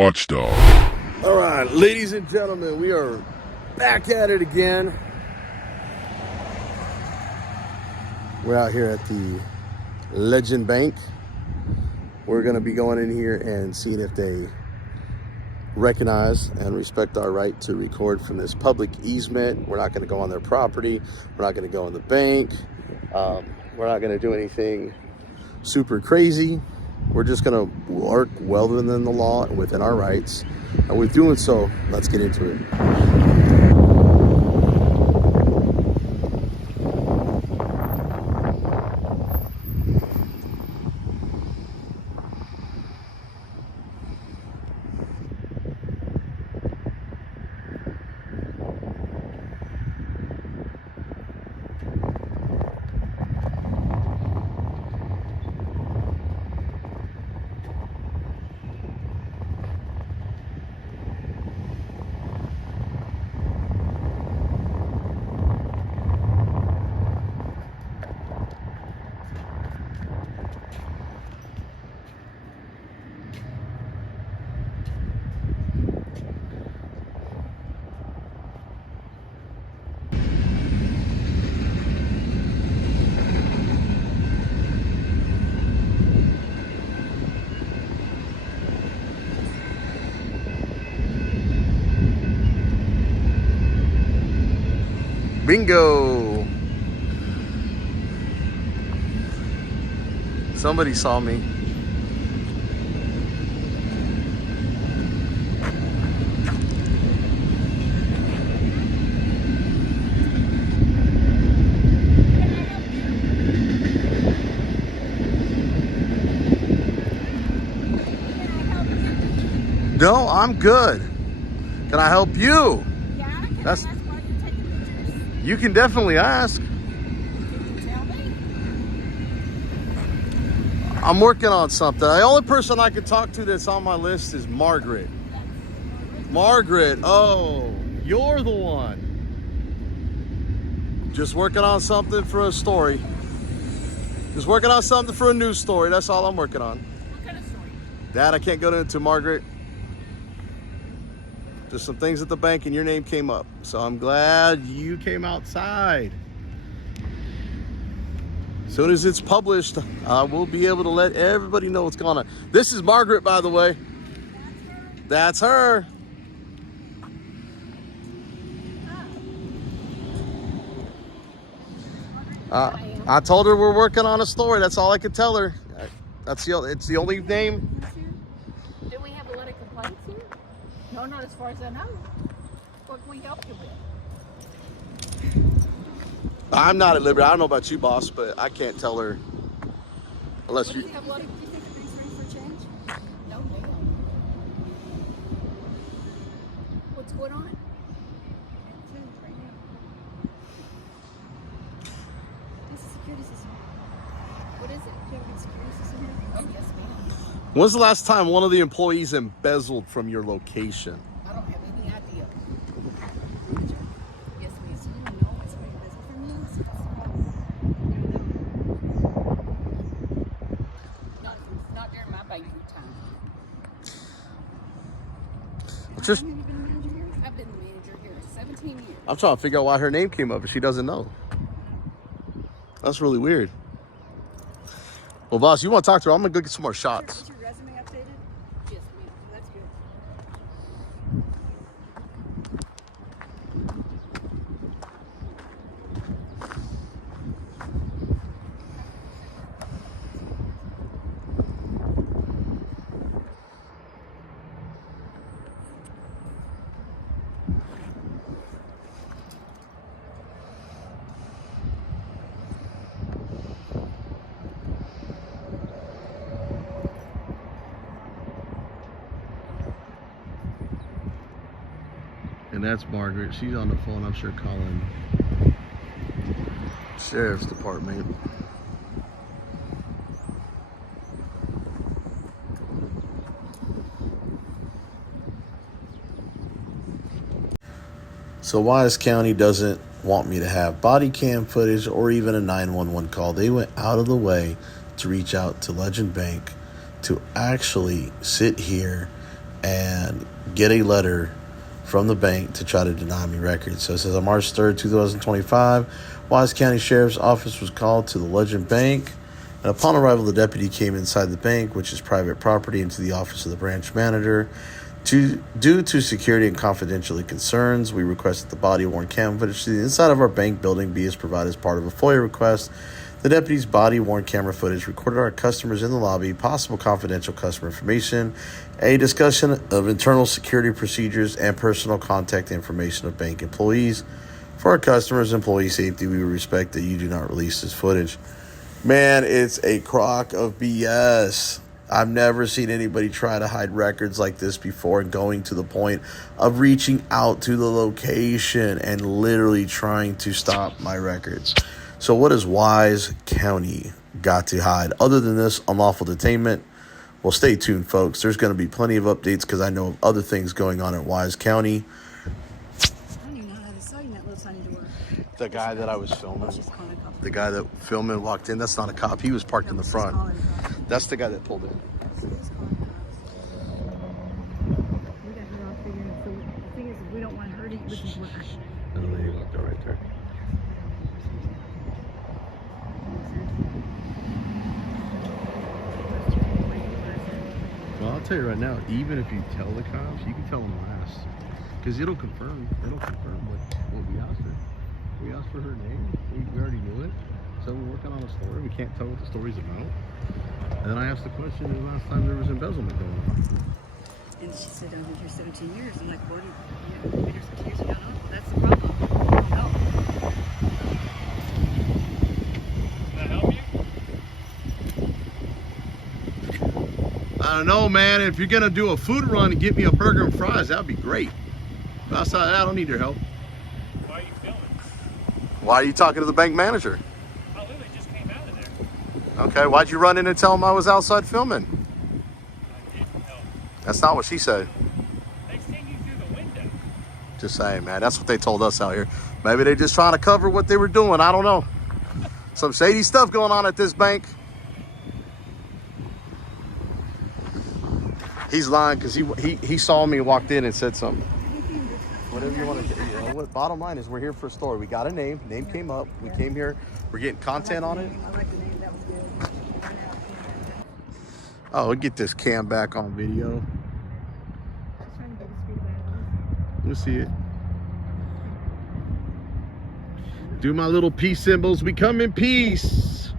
Watchdog. All right, ladies and gentlemen, we are back at it again. We're out here at the Legend Bank. We're going to be going in here and seeing if they recognize and respect our right to record from this public easement. We're not going to go on their property. We're not going to go in the bank. We're not going to do anything super crazy. We're just going to work well within the law and within our rights. And with doing so, let's get into it. Bingo! Somebody saw me. No, I'm good. Can I help you? Yeah, That's. why you're taking pictures. You can definitely ask. Can you tell me? I'm working on something. The only person I could talk to that's on my list is Margaret. Margaret, oh, you're the one. Just working on something for a story. Just working on something for a news story. That's all I'm working on. What kind of story? That I can't go into, Margaret. Just some things at the bank and your name came up. So I'm glad you came outside. As soon as it's published, I will be able to let everybody know what's going on. This is Margaret, by the way. That's her. I told her we're working on a story. That's all I could tell her. It's the only name. Do we have a lot of complaints here? No, not as far as I know. What can we help you with? I'm not at liberty. I don't know about you, boss, but I can't tell her unless you. Do you have a lot of, do you think everything's ready for change? No, ma'am. What's going on? Right now. This is a security system. What is it? Do you have a good security system here? Oh, yes, ma'am. When's the last time one of the employees embezzled from your location? I don't have any idea. Yes, ma'am. So you know it's very busy for me. Not during my baby time. Just, How long have you been a manager here? I've been the manager here 17 years. I'm trying to figure out why her name came up, but she doesn't know. That's really weird. Well, boss, you want to talk to her? I'm gonna go get some more shots. Is your resume updated? Yes, ma'am. That's good. And that's Margaret. She's on the phone, I'm sure, calling Sheriff's Department. So Wise County doesn't want me to have body cam footage or even a 911 call. They went out of the way to reach out to Legend Bank to actually sit here and get a letter from the bank to try to deny me records. So it says on March 3rd, 2025, Wise County Sheriff's Office was called to the Legend Bank. And upon arrival, the deputy came inside the bank, which is private property, into the office of the branch manager. Due to security and confidentiality concerns, we request that the body-worn camera footage to the inside of our bank building be as provided as part of a FOIA request. The deputy's body-worn camera footage recorded our customers in the lobby, possible confidential customer information, a discussion of internal security procedures, and personal contact information of bank employees. For our customers' employee safety, we respect that you do not release this footage. Man, it's a crock of BS. I've never seen anybody try to hide records like this before, and going to the point of reaching out to the location and literally trying to stop my records. So what has Wise County got to hide other than this unlawful detainment? Well, stay tuned, folks. There's going to be plenty of updates because I know of other things going on in Wise County. I don't even know how to sign that little tiny door. The guy that I was filming, the guy that filming walked in, that's not a cop. He was parked in the front. That's the guy that pulled in. We don't want her to listen to what And the lady walked out right there. Well, I'll tell you right now, even if you tell the cops, you can tell them last. Because it'll confirm what we asked her. We asked for her name. We already knew it. So we're working on a story. We can't tell what the story's about. And then I asked the question the last time there was embezzlement going on. And she said, I've been here 17 years. I'm like, what? I've been here 17 years. You don't know? Well, that's the problem. No. Can I help you? I don't know, man. If you're going to do a food run and get me a burger and fries, that would be great. But outside of that, I don't need your help. Why are you filming? Why are you talking to the bank manager? I literally just came out of there. Okay, why'd you run in and tell him I was outside filming? I didn't help. That's not what she said. They seen you through the window. Just saying, man. That's what they told us out here. Maybe they're just trying to cover what they were doing. I don't know. Some shady stuff going on at this bank. He's lying because he saw me, walked in and said something. Whatever you want to do. You know, what bottom line is we're here for a story. We got a name. Name came up. We came here. We're getting content on it. I like the name. That was good. Oh, we'll get this cam back on video. Just trying to get the speed of We'll see it. Do my little peace symbols. We come in peace.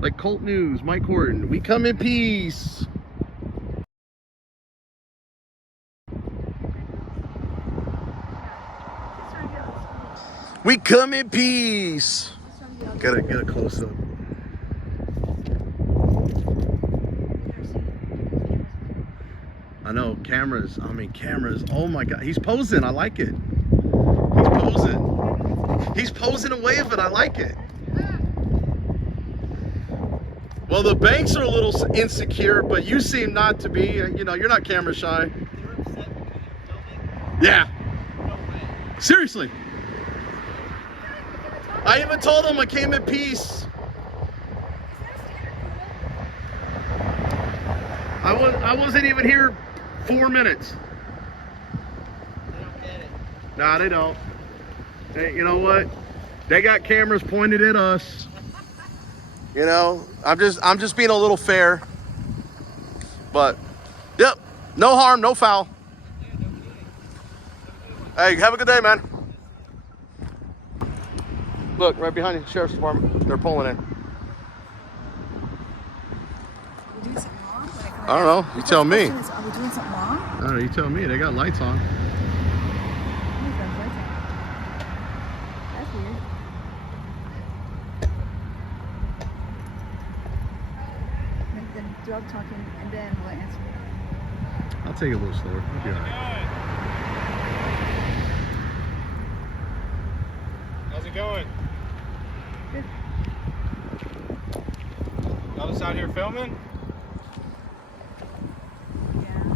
Like Cult News, Mike Horton. We come in peace. We come in peace. Gotta get a close up. I know, cameras. I mean, cameras. Oh my God. He's posing. I like it. He's posing. He's posing and waving. I like it. Well, the banks are a little insecure, but you seem not to be. You know, you're not camera shy. Yeah. Seriously. I even told him I came in peace. I wasn't even here 4 minutes. They don't get it. Nah, they don't. Hey, you know what? They got cameras pointed at us. You know, I'm just being a little fair. But, yep, no harm, no foul. Hey, have a good day, man. Look, right behind you, Sheriff's Department. They're pulling in. Are we doing something wrong? I don't know. You tell me. Are we doing something wrong? I don't know. You tell me. They got lights on. That's weird. Then drug talking, and then we'll answer. I'll take it a little slower. I'll be all right. How's it going? Good. Y'all just out here filming? Yeah.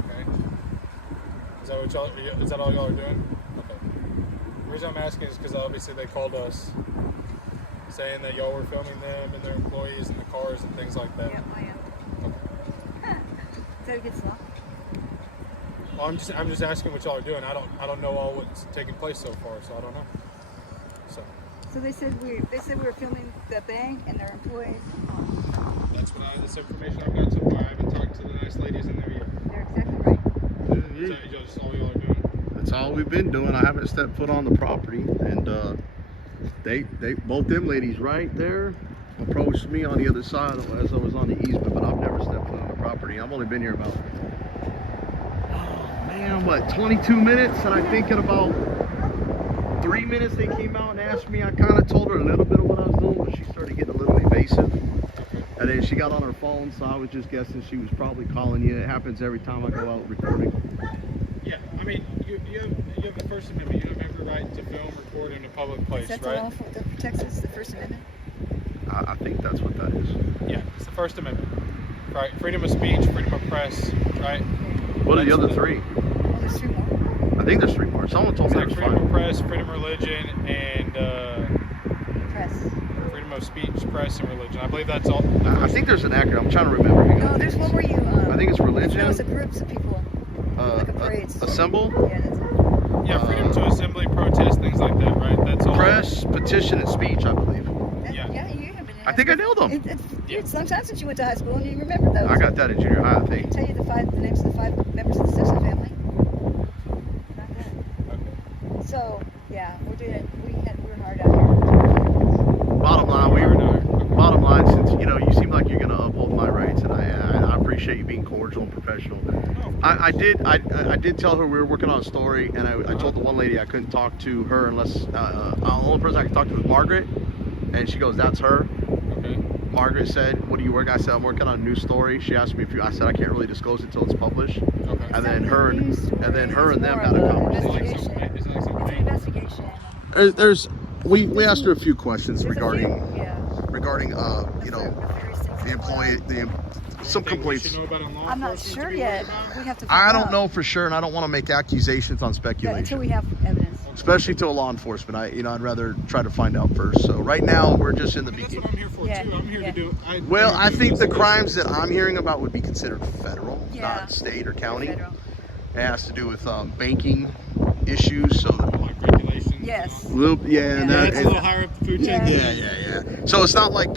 Okay. Is that all y'all are doing? Okay. The reason I'm asking is because obviously they called us saying that y'all were filming them and their employees and the cars and things like that. Yeah, I am. Is that against law? Well, I'm just asking what y'all are doing. I don't know all what's taking place so far, so I don't know. So they said we were filming the bank and their employees. That's information I've got so far. I haven't talked to the nice ladies in there yet. They're exactly right. Is that just all y'all are doing? That's all we've been doing. I haven't stepped foot on the property, and they both them ladies right there approached me on the other side as I was on the easement, but I've never stepped foot on the property. I've only been here about, oh man, what, 22 minutes, and I think in about 3 minutes they came out and asked me. I kind of told her a little bit of what I was doing, but she started getting a little evasive. And then she got on her phone, so I was just guessing she was probably calling you. It happens every time I go out recording. Yeah, I mean, you have the First Amendment. You have every right to film, record in a public place, Is that right? the law that protects us, the First Amendment? I think that's what that is. Yeah, it's the First Amendment, right? Freedom of speech, freedom of press, right? What are the other three? Well, there's 2 more. I think there's 3 more. Someone told It's me like there's freedom 5. of press, freedom of religion, and Press. freedom of speech, press, and religion. I believe that's all. I think there's an acronym. I'm trying to remember. No, there's one where you. I think it's religion. No, it's a groups of people. Like a parade. Assemble. Yeah, that's it. Yeah, freedom to assembly, protest, things like that, right? That's all. Press, petition, and speech, I believe. Yeah. Yeah, you have been in I think I nailed them. It's some time since you went to high school and you remember those. I got that in junior high, I I think. can tell you the names of the 5 members of the Simpson family. Not that. Okay. So, yeah, we're hard out Bottom line, since you seem like you're gonna uphold my rights, and I appreciate you being cordial and professional. I did tell her we were working on a story, and I told the one lady I couldn't talk to her unless the only person I could talk to was Margaret, and she goes, "That's her." Okay. Margaret said, "What do you work?" I said, "I'm working on a new story." She asked me I said I can't really disclose it until it's published. Okay. And then her and them had a conversation. Is it like some It's an investigation. We asked her a few questions regarding the employee, some complaints. I'm not sure yet. We have to. I don't know for sure, and I don't want to make accusations on until speculation, we have evidence. especially to a law enforcement. I'd rather try to find out first. So right now we're just in the That's beginning. what I'm here for too. I'm here to do. Well, I think the crimes that I'm hearing about would be considered federal, not state or county. Federal. It has to do with banking issues, so like regulations. Yes. and That's a little higher up the food chain. Yeah. So it's not like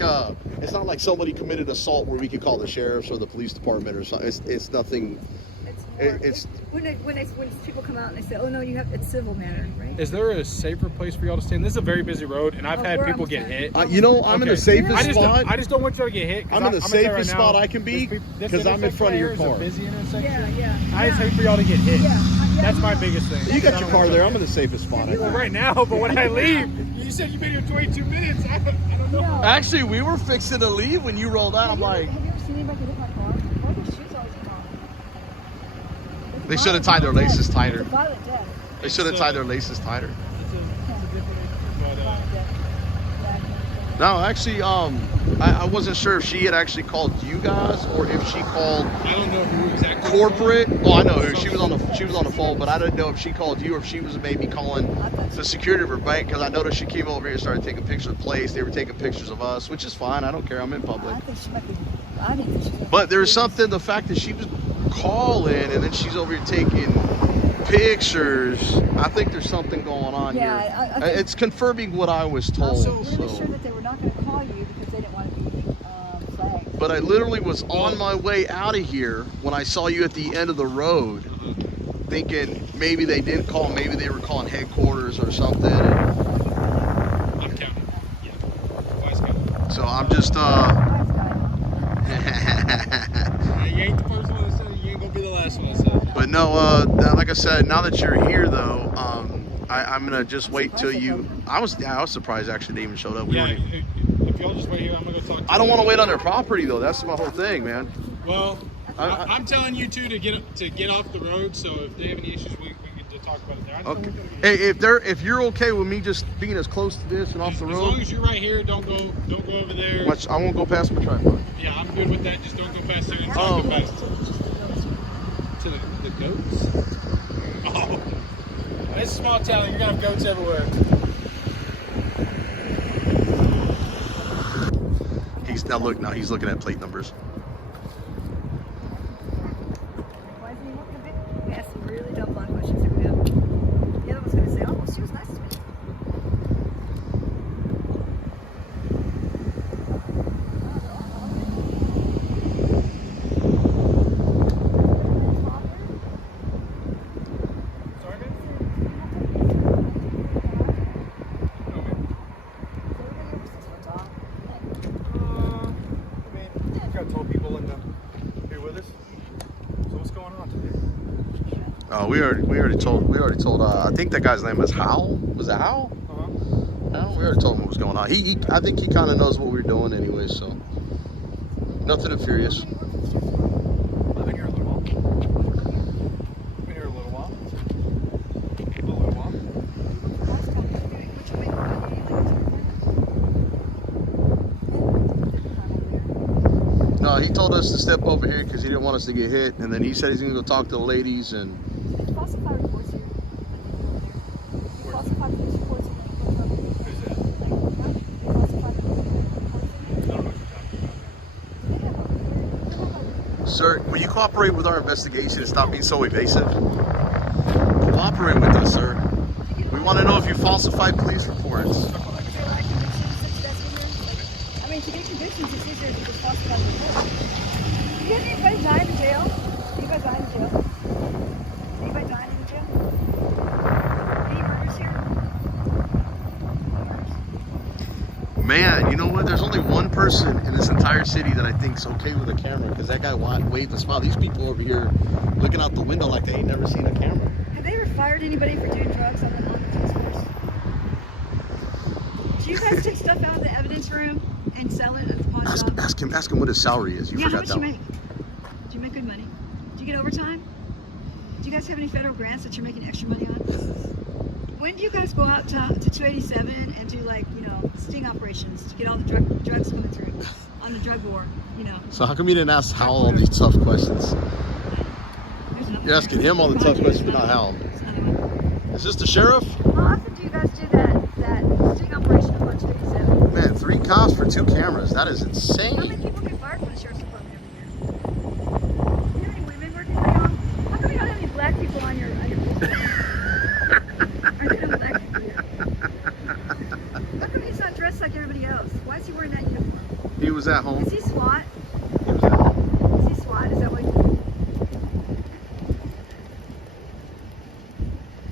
somebody committed assault where we could call the sheriffs or the police department or something. It's nothing. It's when people come out and they say, "Oh no, it's civil matter," right? Is there a safer place for y'all to stand? This is a very busy road, and I've had people get hit. I'm in the safest spot. I just don't want y'all to get hit. I'm in the safest spot I can be because I'm in front of your car. Busy intersection. Yeah. I just hate for y'all to get hit. Yeah. That's my biggest thing. You got your car there. I'm in the safest spot. I think. Right now, but when I leave, you said you've been here 22 minutes. I don't know. No. Actually, we were fixing to leave when you rolled out. I'm like, Have you ever seen anybody get hit by a car? Why are their shoes always wrong? they should have tied their laces tighter. It's a violent death. They should have tied their laces tighter. It's a different issue, but Violent death. No, actually, I wasn't sure if she had actually called you guys or if she called I don't know who exactly. corporate. Well, I know who she was on the phone, but I didn't know if she called you or if she was maybe calling the security of her bank, because I noticed she came over here and started taking pictures of the place. They were taking pictures of us, which is fine. I don't care. I'm in public. I think she might be. I didn't think she was. But there's something, the fact that she was calling and then she's over here taking pictures. I think there's something going on here. Yeah, I think- It's confirming what I was told. We're really sure that they were not going to call you because they didn't want to be flagged. But I literally was on my way out of here when I saw you at the end of the road, thinking maybe they didn't call, maybe they were calling headquarters or something. I'm counting. Yeah. Vice counting. So I'm just, You ain't the first one to say it. You ain't gonna be the last one to say it. but no, like I said, now that you're here though, I'm gonna just wait till you. I was surprised actually they even showed up. Yeah. If y'all just wait here, I'm gonna go talk to I don't them. want to wait on their property though. That's my whole thing, man. Well, I- I'm telling you two to get off the road. So if they have any issues, we can just talk about it there. I just Okay. don't want them to get Hey, if you're okay with me just being as close to this and off the As long road, as you're right here, don't go over there. which I won't go past my tripod. Yeah, I'm good with that. Just don't go past there. And Oh. go past to the goats. Oh, it's a small town. You're gonna have goats everywhere. He's looking at plate numbers. No, we already told. I think that guy's name is Hal. Was it Hal? No, we already told him what was going on. I think he kind of knows what we're doing anyway. So nothing nefarious. I've been here a little while. Been here a little while. No, he told us to step over here because he didn't want us to get hit, and then he said he's gonna go talk to the ladies and. Falsified reports here. Falsified police reports. Who's that? I don't know what you're talking about. Sir, will you cooperate with our investigation and stop being so evasive? Cooperate with us, sir. We want to know if you falsified police reports. I mean, to get convictions, it's easier to just falsify the report. You had anybody die in jail? Anybody die in jail? Anybody die in jail? Any murders here? Man, you know what? There's only one person in this entire city that I think's okay with a camera, because that guy waved and smiled. These people over here looking out the window like they ain't never seen a camera. Have they ever fired anybody for doing drugs on the task force? Do you guys take stuff out of the evidence room and sell it at the pawn shop? Ask him what his salary is. You Yeah, how forgot much that you one. make? Do you make good money? Do you get overtime? Do you guys have any federal grants that you're making extra money on? When do you guys go out to 287 and do, like, you know, sting operations to get all the drugs coming through on the drug war, you know? So how come you didn't ask Hal all these tough questions? You're asking him all the tough questions, but not Hal. Is this the sheriff? How often do you guys do that sting operation on 287? Man, 3 cops for 2 cameras. That is How many insane. people get fired from the sheriff's department every year? Do you have any women working for y'all? How come you don't have any black people on your Are there no black people here? How come he's not dressed like everybody else? Why is he wearing that uniform? He was at home. Is he SWAT? He was at home. Is he SWAT? Is that what?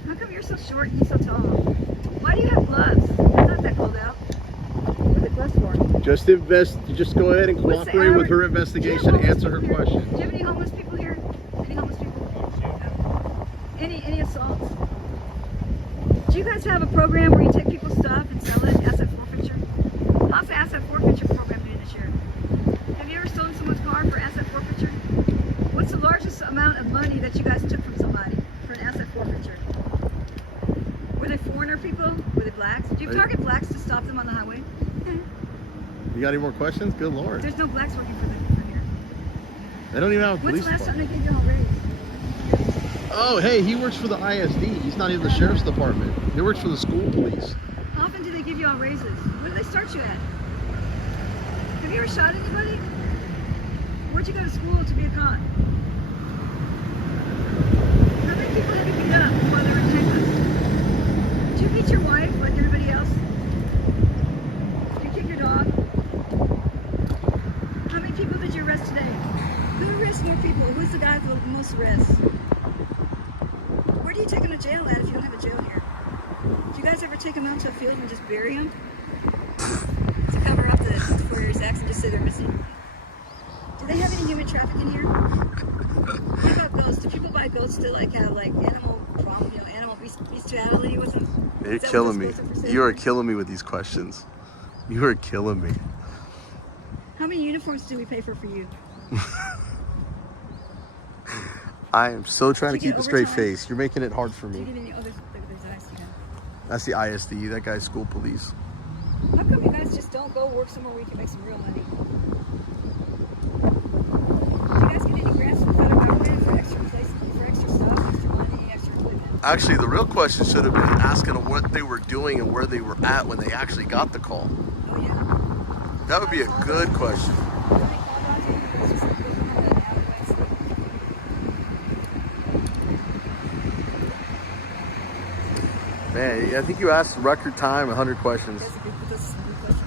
How come you're so short and he's so tall? Why do you have gloves? It's not that cold out. What are the gloves for? Just go ahead and What's the cooperate with average- her Do you have investigation. homeless Answer her people here? question. Do you have any homeless people here? Any homeless people? Any assaults? Do you guys have a program where you take people's stuff and sell it, asset forfeiture? How's the asset forfeiture program doing this year? Have you ever stolen someone's car for asset forfeiture? What's the largest amount of money that you guys took from somebody for an asset forfeiture? Were they foreigner people? Were they blacks? Do you target blacks to stop them on the highway? You got any more questions? Good Lord. There's no blacks working for here. They don't even have a When's police the last time department. they gave you all raise? Oh, hey, he works for the ISD. He's not even the sheriff's department. He works for the school police. How often do they give you all raises? Where do they start you at? Have you ever shot anybody? Where'd you go to school to be a cop? How many people have you beat up while they were in Texas? Did you beat your wife like everybody else? Did you kick your dog? How many people did you arrest today? Who arrests more people? Who's the guy with the most arrests? Where do you take them to jail at if you don't have a jail here? Do you guys ever take them out to a field and just bury them? To cover up the four-year acts and just say they're missing? Do they have any human trafficking here? What about goats? Do people buy goats to like have like animal problem, you know, animal bestiality with them? You're Is that killing what me. they're supposed to say? You are killing me with these questions. You are killing me. How many uniforms do we pay for you? I am so trying to Did you keep get a straight overtime? face. You're making it hard for Do you me. get any others? There's ISD now. That's the ISD. That guy's school police. How come you guys just don't go work somewhere where you can make some real money? Do you guys get any grants from the federal government for extra placement, for extra stuff, extra money, extra equipment? Actually, the real question should have been asking them what they were doing and where they were at when they actually got the call. Oh yeah. That would be a good question. How many call outs do you guys just like go behind the alleyways? Man, I think you asked record time 100 questions. Those are some good questions.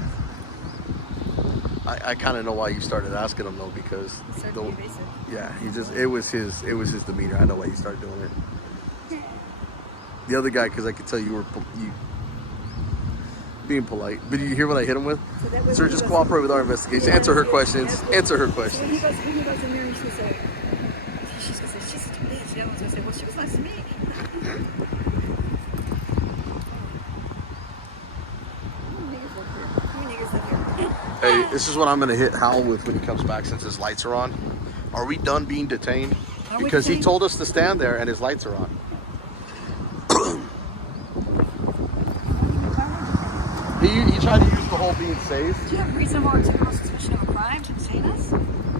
I kind of know why you started asking them though, because You started to be evasive. yeah, it was his demeanor. I know why you started doing it. The other guy, because I could tell you being polite. But you hear what I hit him with? So that way Sir, when he just goes- cooperate with our investigation. Yeah, Answer her yeah, questions. absolutely. Answer her So when questions. he goes in there, you should say, just gonna say she's such a bitch. The other one's gonna say, well, she was nice to me. Hey, this is what I'm going to hit Hal with when he comes back since his lights are on. Are we done being detained? Because he told us to stand there and his lights are on. he tried to use the whole being safe. Do you have reasonable articulable suspicion of a crime to detain us?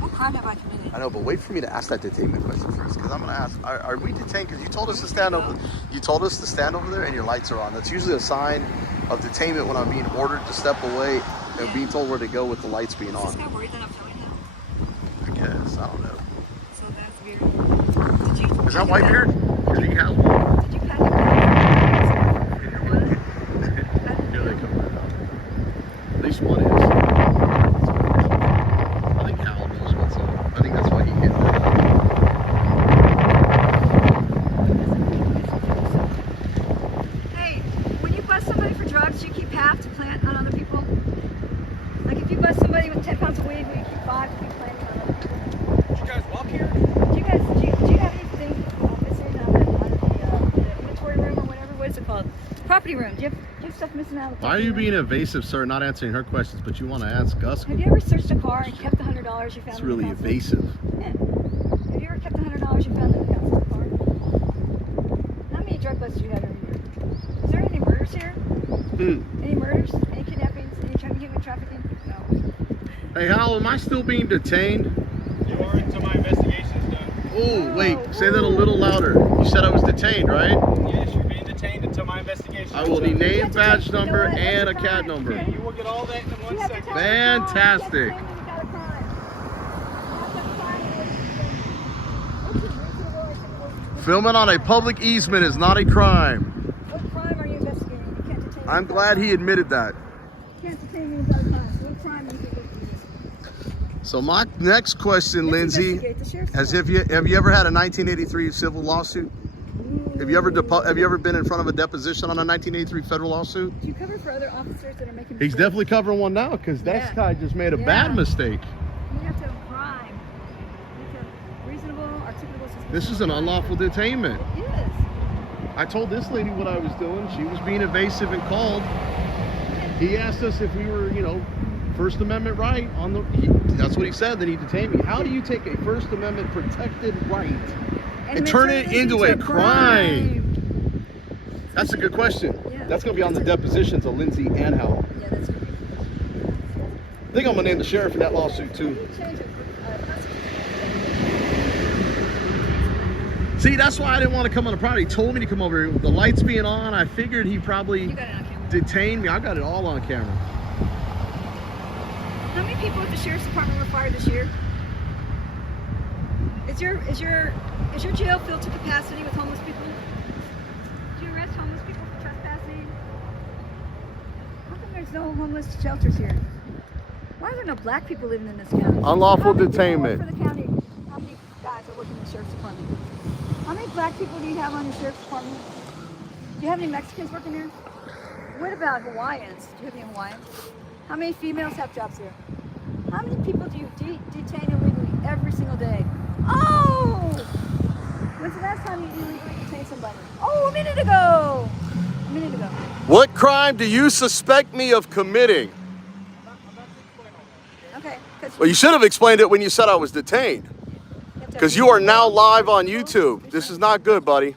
What crime have I committed? I know, but wait for me to ask that detainment question first, because I'm going to ask, are we detained? Because you told us to stand over. You told us to stand over there and your lights are on. That's usually a sign of detainment when I'm being ordered to step away. And being told where to go with the lights being on. Is this guy worried that I'm telling him? I guess. I don't know. So that's weird. Is that Whitebeard? Is he Hal? Did you kind of Here they come right up. At least one is. I think Hal knows what's up. I think that's why he hit that. Hey, when you bust somebody for drugs, you keep half to plant on other people? Like if you bust somebody with 10 pounds of weed, we keep 5 to be planting on other people. Did you guys walk here? Do you have anything missing out of the inventory room or whatever? What is it called? Property room. Do you have stuff missing out of the Why are you being evasive, sir? Not answering her questions, but you want to ask us? Have you ever searched a car and kept the $100 you found? It's in really the council? evasive. Yeah. Have you ever kept the $100 you found in the council car? How many drug busts do you have every year? Is there any murders here? Any murders? Any kidnappings? Any human trafficking? No. Hey, Hal, am I still being detained? You are until my investigation's done. Oh, wait, say that a little louder. You said I was detained, right? Yes, you're being detained until my investigation. I will need name, badge number, and a CAD number. Yeah, you will get all that in 1 second. Fantastic. Filming on a public easement is not a crime. What crime are you investigating? You can't detain me. I'm glad he admitted that. You can't detain me without a crime. What crime are you investigating? So my next question, Lindsay, Investigate the sheriff's have you ever had a 1983 civil lawsuit? Have you ever been in front of a deposition on a 1983 federal lawsuit? Do you cover for other officers that are making He's mistakes? definitely covering one now because that guy just made a bad mistake. You have to have crime. You have to have reasonable, articulable suspicion. This is an unlawful detainment. It is. I told this lady what I was doing. She was being evasive and called. He asked us if we were, First Amendment right on the. That's what he said. Then he detained me. How do you take a First Amendment protected right and turn it into a crime? That's a good question. Yeah. That's going to be on the depositions of Lindsay and Hal. Yeah, that's good. I think I'm going to name the sheriff in that lawsuit too. See, that's why I didn't want to come on the property. He told me to come over here. With the lights being on, I figured he probably You got it on camera. detained me. I got it all on camera. How many people at the sheriff's department were fired this year? Is your jail filled to capacity with homeless people? Do you arrest homeless people for trespassing? How come there's no homeless shelters here? Why are there no black people living in this county? Unlawful How many people detainment. work for the county? How many guys are working in the sheriff's department? How many black people do you have on your sheriff's department? Do you have any Mexicans working here? What about Hawaiians? Do you have any Hawaiians? How many females have jobs here? How many people do you detain illegally every single day? Oh! When's the last time you illegally detained somebody? Oh, a minute ago! A minute ago. What crime do you suspect me of committing? Okay. Well, you should have explained it when you said I was detained. Because you are now live on YouTube. This is not good, buddy.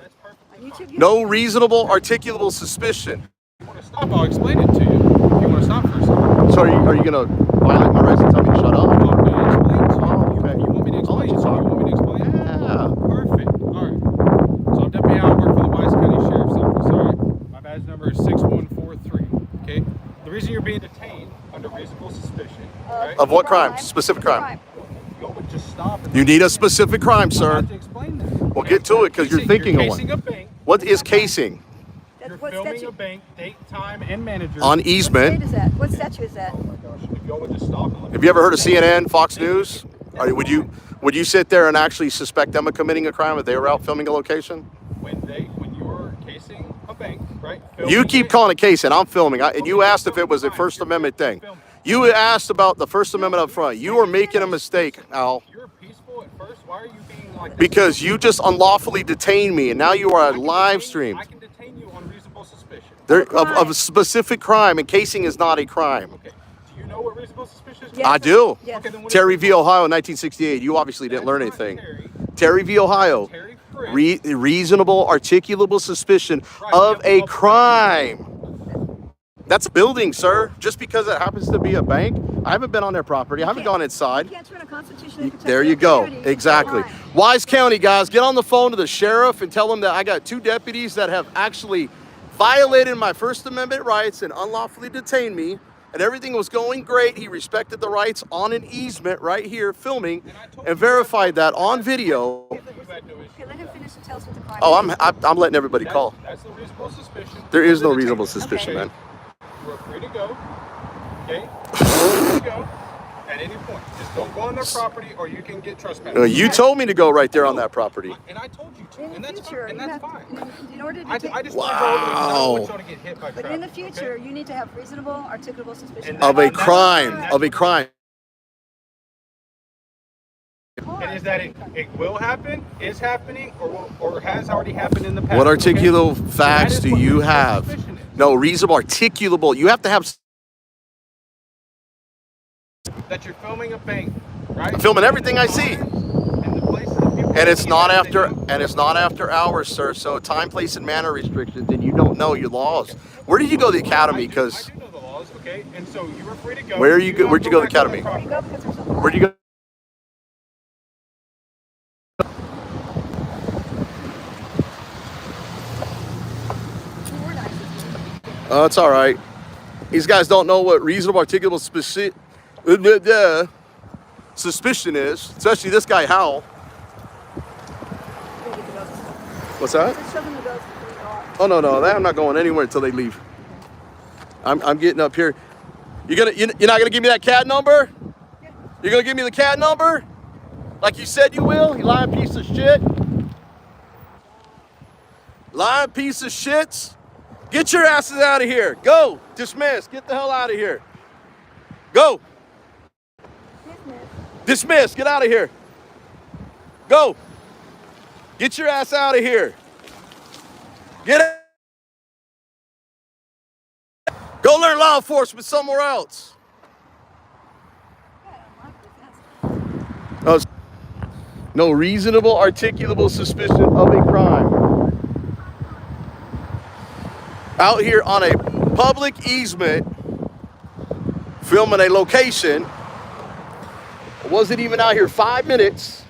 No reasonable, articulable suspicion. If you want to stop, I'll explain it to you. If you want to stop for a second. So are you going to violate my rights and tell me to shut up? I'm going to explain to you. Oh, okay. You want me to I'll let explain you it? talk. You want me to explain it? Yeah. Perfect. All right. So I'm Deputy Al. I work for the Wise County Sheriff's Office. All right. My badge number is 6143. Okay. The reason you're being detained under reasonable suspicion. Right? Of what crime? Specific crime. You would just stop. You need a specific crime, I sir. have to explain that. Well, get to it because you're thinking of casing one. a bank. What is casing? You're What filming statute? a bank, date, time, and manager. On What state easement. is that? What statute is that? Oh my gosh! If y'all would just stop. And let Have me you ever heard of explain. CNN, Fox News? Or would you sit there and actually suspect them of committing a crime if they were out filming a location? When you're casing a bank, right? You filming keep it- calling it casing. I'm filming. And you asked if it was a First Amendment thing. You asked about the First Amendment up front. You are making a mistake, Al. You're peaceful at first. Why are you being like that. Because you just unlawfully detained me, and now you are I a can live detain- stream. I can detain you on reasonable suspicion. Of a specific crime, and casing is not a crime. Okay. Do you know what reasonable suspicion is? Yes. I do. Yes. Okay, then what is Terry it? v. Ohio, 1968. You obviously didn't That's learn not anything. Terry. Terry v. Ohio. Terry Frick. Reasonable articulable suspicion Right, of yeah, a crime. That's a building, sir. Just because it happens to be a bank. I haven't been on their property. I haven't gone inside. You can't turn a constitutionally protected There you go. activity into Exactly. crime. Wise County, guys, get on the phone to the sheriff and tell them that I got 2 deputies that have actually violated my First Amendment rights and unlawfully detained me. And everything was going great. He respected the rights on an easement right here, filming, and verified that on video. You had no issue. Okay, let him finish and tell us what the crime Oh, I'm letting everybody call. That's the reasonable suspicion. There is of the no reasonable detainment. suspicion, Okay. man. You are free to go. Okay? Free to go at any point. Just don't go on their property or you can get trespassed. You told me to go right there on that property. And I told you to. In And the that's future, fine. And you that's have fine. in order to I take, just want to go over this. I don't Wow. want y'all to get hit by but in the traffic, future, okay? you need to have reasonable, articulable suspicion And Of a that's- crime. Of a crime. And is that it will happen, is happening, or has already happened in the past. What okay? articulable That facts is do what you reasonable have? suspicion is. No, reasonable articulable. You have to have. That you're filming a bank, right? I'm filming everything I see. And the places that people And it's eat not at, after they go. and it's not after hours, sir. So time, place, and manner restrictions, and you don't know your laws. Where did you go to the academy? I Because do know the laws, okay? And so you were free to go. Where are you Do not where'd you go to back on academy? the property. you go because there's a law. where'd you go? Oh, it's all right. These guys don't know what reasonable articulable suspicion is, especially this guy Howell. What's that? Just show them the ghost before you go off. Oh no, I'm not going anywhere until they leave. I'm getting up here. You're not gonna give me that CAD number? You're gonna give me the CAD number? Like you said you will? You lying piece of shit. Lying piece of shits. Get your asses out of here. Go. Dismiss. Get the hell out of here. Go. Dismiss. Get out of here. Go. Get your ass out of here. Get it. Go learn law enforcement somewhere else. No reasonable articulable suspicion of a crime. Out here on a public easement, filming a location. I wasn't even out here 5 minutes.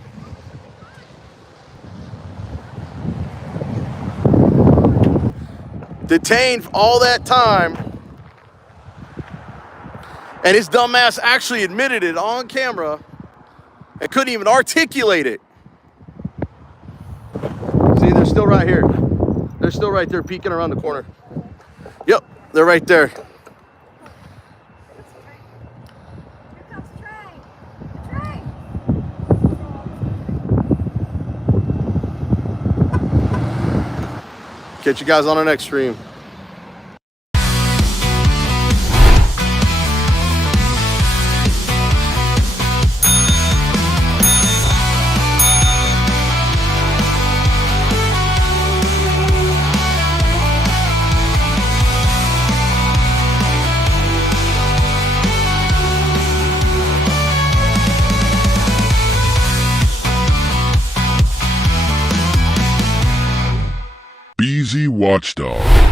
Detained all that time. And his dumbass actually admitted it on camera and couldn't even articulate it. See, they're still right here. They're still right there peeking around the corner. Yep, they're right there. Here comes the train. The train. Catch you guys on our next stream. BZ Watchdog.